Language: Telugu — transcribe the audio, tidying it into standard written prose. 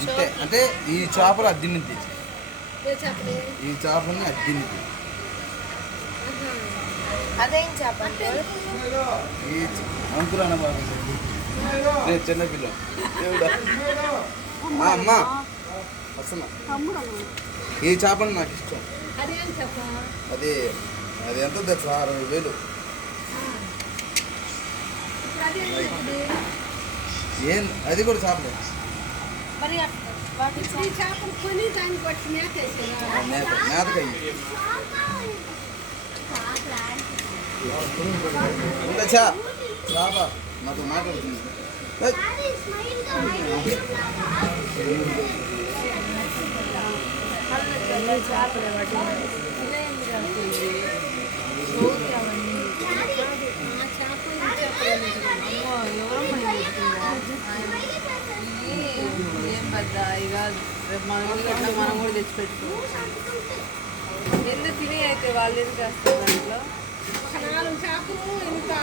అంటే అంటే ఈ చేపలు అద్దినిద్ది, ఈ చేపలని అద్దినిద్ది. అదేం చేప ఈ అంకురాన బాబు నేను చిన్నపిల్ల అమ్మా వస్తున్నా. ఈ చేపలు నాకు ఇష్టం. అది అది ఎంత తెలుసా? 60,000. ఏం అది కూడా చేపలే. మేతకయ్యి ఉండచ్చా చేప నాతో మాట్లాడుతుంది. ఏం పెద్ద ఇక మనం కూడా తెచ్చిపెట్టుకోవచ్చు. ఎందుకు తినే అయితే వాళ్ళు ఎందుకు వేస్తారు దాంట్లో?